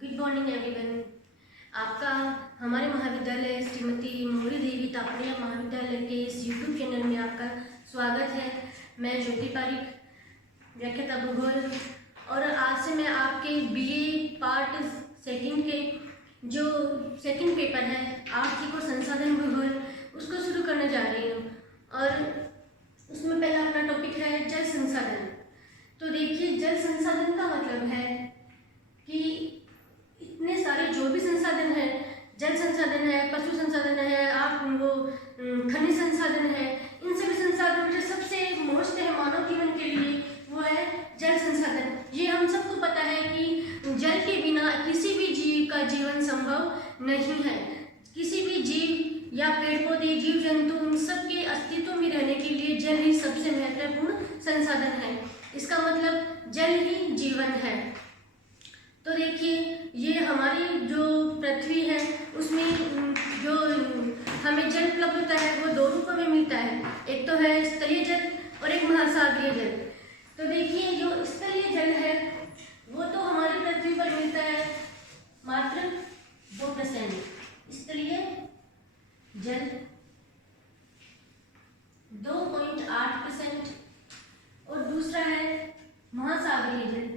Good morning everyone. आपका हमारे महाविद्यालय श्रीमती मोहरी देवी तापड़िया महाविद्यालय के इस यूट्यूब चैनल में आपका स्वागत है। मैं ज्योति पारिक, व्याख्याता भूगोल, और आज से मैं आपके बीए पार्ट सेकंड के जो सेकंड पेपर है आर्थिक और संसाधन भूगोल उसको शुरू करने जा रही हूँ। और उसमें पहला अपना टॉपिक है जल संसाधन। तो देखिए, जल संसाधन का मतलब है कि इतने सारे जो भी संसाधन है, जल संसाधन है, पशु संसाधन है, आप वो खनिज संसाधन है, इन सभी संसाधनों में जो सबसे मोस्ट है मानव जीवन के लिए वो है जल संसाधन। ये हम सबको पता है कि जल के बिना किसी भी जीव का जीवन संभव नहीं है। किसी भी जीव या पेड़ पौधे, जीव जंतु, उन सबके अस्तित्व में रहने के लिए जल ही सबसे महत्वपूर्ण संसाधन है। इसका मतलब जल ही जीवन है। तो देखिए, ये हमारी जो पृथ्वी है उसमें जो हमें जल उपलब्ध होता है वो दो रूपों में मिलता है। एक तो है स्थलीय जल और एक महासागरीय जल। तो देखिए, जो स्थलीय जल है वो तो हमारी पृथ्वी पर मिलता है मात्र 2%। स्थलीय जल 2.8% और दूसरा है महासागरीय जल।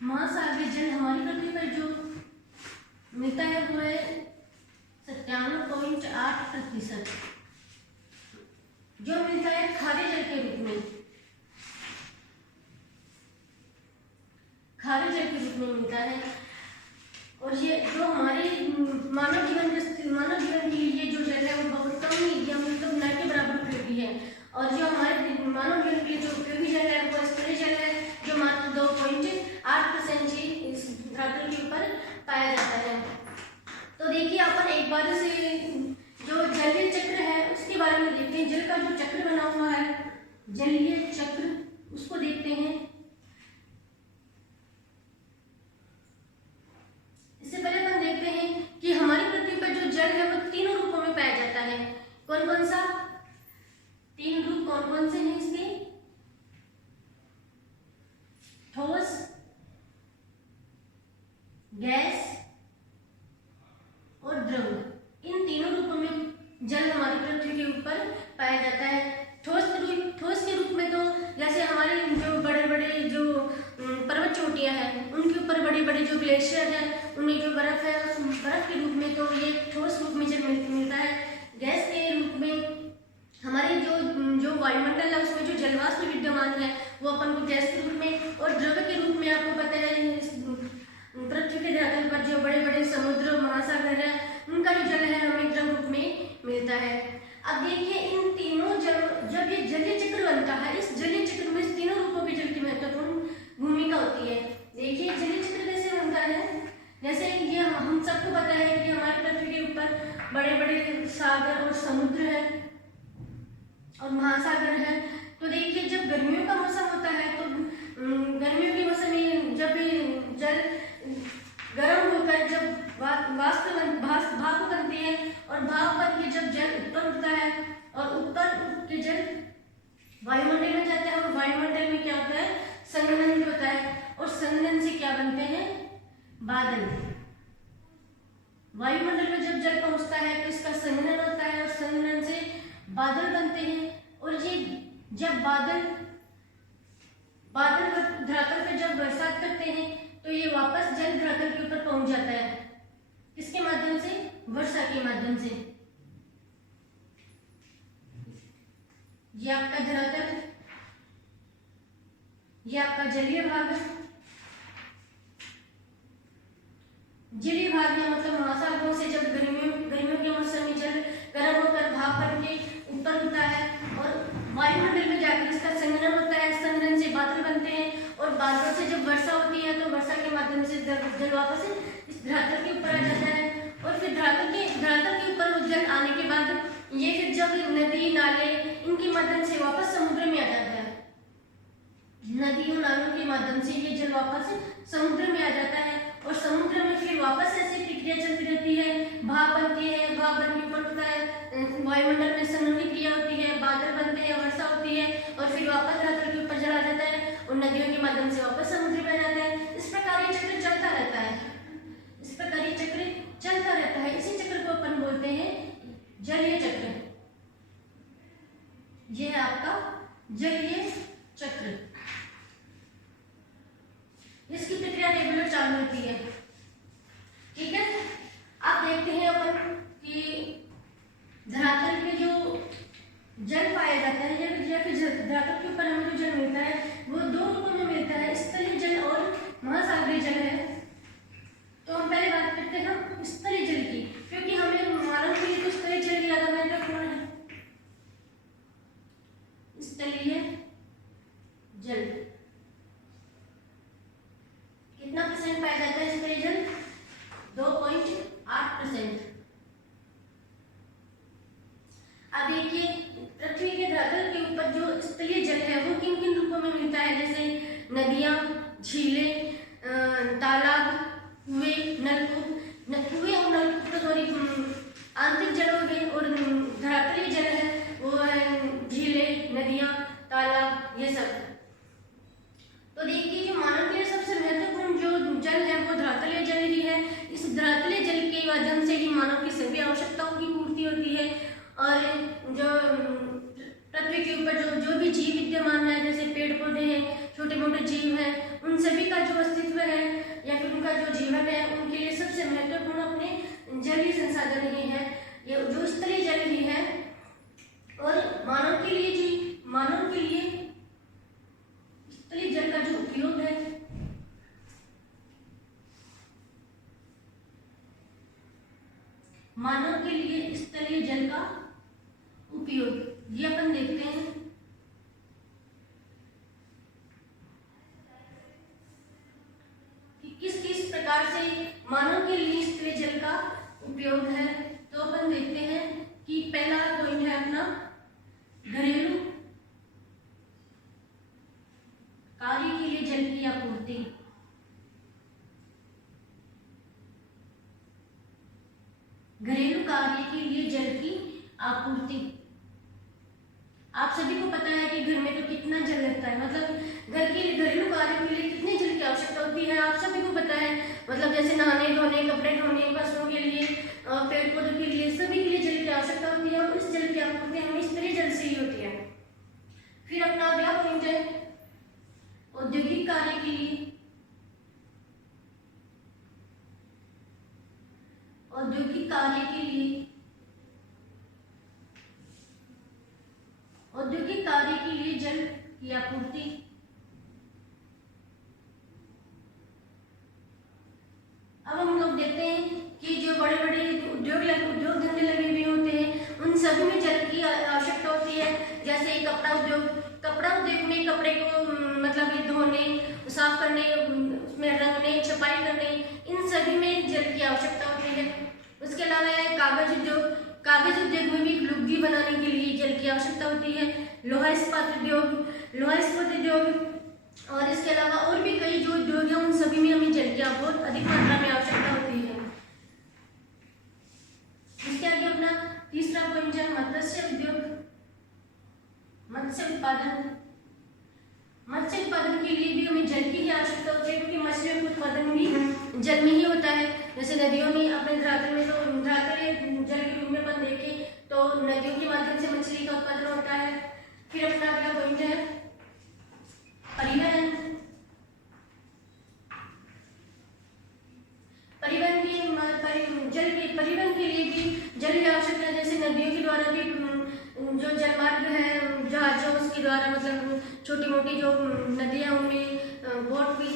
महासागरीय जल हमारी पृथ्वी पर जो मिलता है वो है 97.8%, जो मिलता है खारे जल के रूप में। खारे जल के रूप में मिलता है। और ये जो हमारे मानव जीवन के लिए जो जल है वो बहुत कम मीडियम मतलब न के बराबर उपयोगी है। और जो हमारे मानव जीवन के लिए जो उपयोगी जल है वो स्थलीय जल है, जो मात्र 2.8% ही इस धरातल के ऊपर पाया जाता है। तो देखिए, अपन एक बार से जो जलीय चक्र है उसके बारे में देखते हैं। जल का जो चक्र बना हुआ है जलीय चक्र, उसको देखते हैं। इससे पहले हम देखते हैं कि हमारी पृथ्वी पर जो जल है वो तीनों रूपों में पाया जाता है। कौन कौन सा? 3 रूप कौन कौन से हैं इसके? ठोस, गैस और द्रव। इन तीनों रूपों में जल हमारी पृथ्वी के ऊपर पाया जाता है। ठोस के रूप में तो जैसे हमारे जो बड़े बड़े जो पर्वत चोटियां हैं उनके ऊपर बड़े बड़े जो ग्लेशियर हैं उनमें जो बर्फ है उस बर्फ के रूप में तो ये ठोस रूप में जल मिलता है। गैस के रूप में हमारे जो वायुमंडल है उसमें जो जलवाष्प विद्यमान है वो अपन को गैस के रूप में, और द्रव के रूप में आपको पता है पृथ्वी के धरातल पर जो बड़े बड़े समुद्र महासागर है उनका जो जल है हमें द्रव रूप में मिलता है। अब देखिए, इन तीनों जब ये जलीय चक्र बनता है, इस जलीय चक्र में इस तीनों रूपों के जल की महत्वपूर्ण भूमिका होती है। देखिए, जलीय चक्र कैसे बनता है? जैसे ये हम सबको पता है कि हमारी पृथ्वी के ऊपर बड़े बड़े सागर और समुद्र है और महासागर है। तो देखिए, जब गर्मियों का मौसम होता है तो गर्मियों के मौसम में जब जल गर्म होकर जब भाप बनती है और भाप बन के जब जल ऊपर उठता है और ऊपर उठ के जल वायुमंडल में जाता है और वायुमंडल में क्या होता है? संघनन होता है। और संघनन से क्या बनते हैं? बादल। वायुमंडल में जब जल पहुंचता है तो इसका संघनन होता है और संघनन से बादल बनते हैं। और ये जब बादल धरातल पर जब बरसात करते हैं तो ये वापस जल धरातल के ऊपर पहुंच जाता है। किसके माध्यम से? वर्षा के माध्यम से। ये आपका धरातल, ये आपका जलीय भाग है। जलीय भाग में मतलब महासागरों से जब गर्मियों के मौसम में जल गर्म होकर भाप बन के ऊपर उठता है और वायुमंडल में जाकर इसका संघनन होता है। संघनन से बादल बनते हैं और बादलों से जब वर्षा होती है तो वर्षा के माध्यम से जल वापस इस धरातल के ऊपर आ जाता है। और फिर धरातल के ऊपर वो जल आने के बाद ये फिर जब नदी नाले इनके माध्यम से वापस समुद्र में आ जाता है। नदियों नालों के माध्यम से ये जल वापस समुद्र में आ जाता है और समुद्र में फिर वापस ऐसी प्रक्रिया चलती रहती है। भाप बनती है, भाप बन के ऊपर होता है, वायुमंडल में संघनन की क्रिया होती है, बादल बनते हैं, वर्षा होती है और फिर वापस धरातल के ऊपर जल आ जाता है और नदियों के माध्यम से वापस समुद्र में आ जाता है। इस प्रकार प्रक्रिया रेगुलर चालू रहती है। ठीक है, अब देखते हैं अपन कि धरातल पे जो जल पाया जाता है या फिर धरातल के ऊपर हमें जो जल मिलता है वो दो रूपों में मिलता है, स्थलीय जल और महासागरीय जल है। तो हम पहले बात करते हैं हम स्थलीय जल की, क्योंकि हमें मानव के लिए तो स्थलीय जल ज्यादा महत्वपूर्ण है। स्थलीय जल कितना % पाया जाता है स्थलीय जल? 2.8%। अब देखिए पृथ्वी के धरातल के ऊपर जो स्थलीय जल है वो किन किन रूपों में मिलता है, जैसे नदियां, झीलें, तालाब, कुएं और नलकूप तो सॉरी आंतरिक जल हो गए, और धरातलीय जल है वो है झीलें, नदियां, तालाब, ये सब। तो देखिए जो मानव के लिए सबसे महत्वपूर्ण जो जल है वो धरातलीय जल ही है। इस धरातलीय जल के माध्यम से ही मानव की सभी आवश्यकताओं की पूर्ति होती है, और जो पृथ्वी के ऊपर जो भी जीव विद्यमान है, जैसे पेड़ पौधे हैं, छोटे मोटे जीव हैं, उन सभी का जो अस्तित्व है या फिर उनका जो जीवन है, उनके लिए सबसे महत्वपूर्ण अपने जलीय संसाधन ही है, ये जो स्थलीय जल ही है। और मानव के लिए स्थलीय जल का जो उपयोग है, मानव के लिए स्थलीय जल का उपयोग ये अपन देखते हैं। कि किस किस प्रकार से मानव के लिए स्थलीय जल का उपयोग है, तो अपन देखते हैं कि पहला पॉइंट है अपना घरेलू कार्य के लिए जल की आपूर्ति। घरेलू कार्य के लिए जल की आपूर्ति। आप सभी को पता है कि घर में तो कितना जल लगता है, मतलब घर के घरेलू कार्यों के लिए कितने जल की आवश्यकता होती है, आप सभी को पता है। मतलब जैसे नहाने धोने, कपड़े धोने, पशुओं के लिए, पेड़ पौधों के लिए, सभी के लिए जल की आवश्यकता होती है, और इस जल की आपूर्ति हमें स्थलीय जल से ही होती है। फिर अपना अगला पॉइंट है औद्योगिक कार्य के लिए। औद्योगिक कार्य के लिए जल की आपूर्ति। अब हम लोग देखते हैं कि जो बड़े बड़े उद्योग धंधे लगे हुए होते हैं, उन सभी में जल की आवश्यकता होती है। जैसे कपड़ा उद्योग में कपड़े को मतलब धोने, साफ करने, उसमें रंगने, छपाई करने, इन सभी में जल की आवश्यकता होती है। उसके अलावा कागज उद्योग में भी लुगदी बनाने के लिए जल की आवश्यकता होती है। लोहा इस्पात उद्योग और इसके अलावा और भी कई जो उद्योग हैं, उन सभी में हमें जल की बहुत अधिक मात्रा में आवश्यकता होती है। इसके आगे अपना तीसरा पॉइंट है मत्स्य उद्योग, मत्स्य उत्पादन के लिए भी हमें जल की आवश्यकता होती है, क्योंकि मछलियों का उत्पादन भी जल में ही होता है। जैसे नदियों में, अपने धरातल में तो धरातलीय जल के रूप में अपन देखें तो नदियों के माध्यम से मछली का उत्पादन होता है। फिर अपना अगला पॉइंट है परिवहन। परिवहन के लिए भी जल की आवश्यकता है। जैसे नदियों के द्वारा भी जो जलमार्ग है, जहाजों उसके द्वारा, मतलब छोटी मोटी जो नदियां, उनमें बोट भी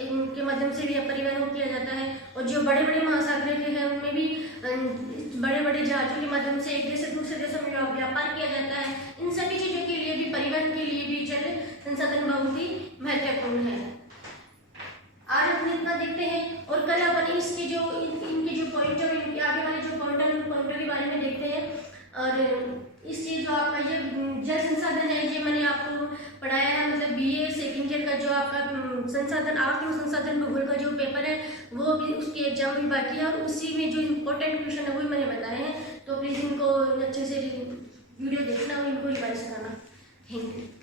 के माध्यम से भी परिवहन किया जाता है। और जो बड़े बड़े महासागर के हैं, उनमें भी बड़े बड़े जहाजों के माध्यम से एक देश से दूसरे देशों में व्यापार किया जाता है। इन सभी चीजों के लिए भी, परिवहन के लिए भी जल संसाधन बहुत ही महत्वपूर्ण है। आज हम इतना देखते हैं, और कल अपन इसके जो इनके जो पॉइंट और इनके आगे वाले जो पॉइंट है, उन पॉइंटों के बारे में देखते हैं। और इससे जो आपका ये जल संसाधन है, ये मैंने आपको पढ़ाया है, मतलब BA सेकेंड ईयर का जो आपका संसाधन, आर्थिक संसाधन भूगोल का जो पेपर है, वो भी उसकी एग्जाम भी बाकी है, और उसी में जो इम्पोर्टेंट क्वेश्चन है वो मैंने बताए हैं। तो प्लीज़ इनको अच्छे से वीडियो देखना और इनको रिवाइज करना। Thank you.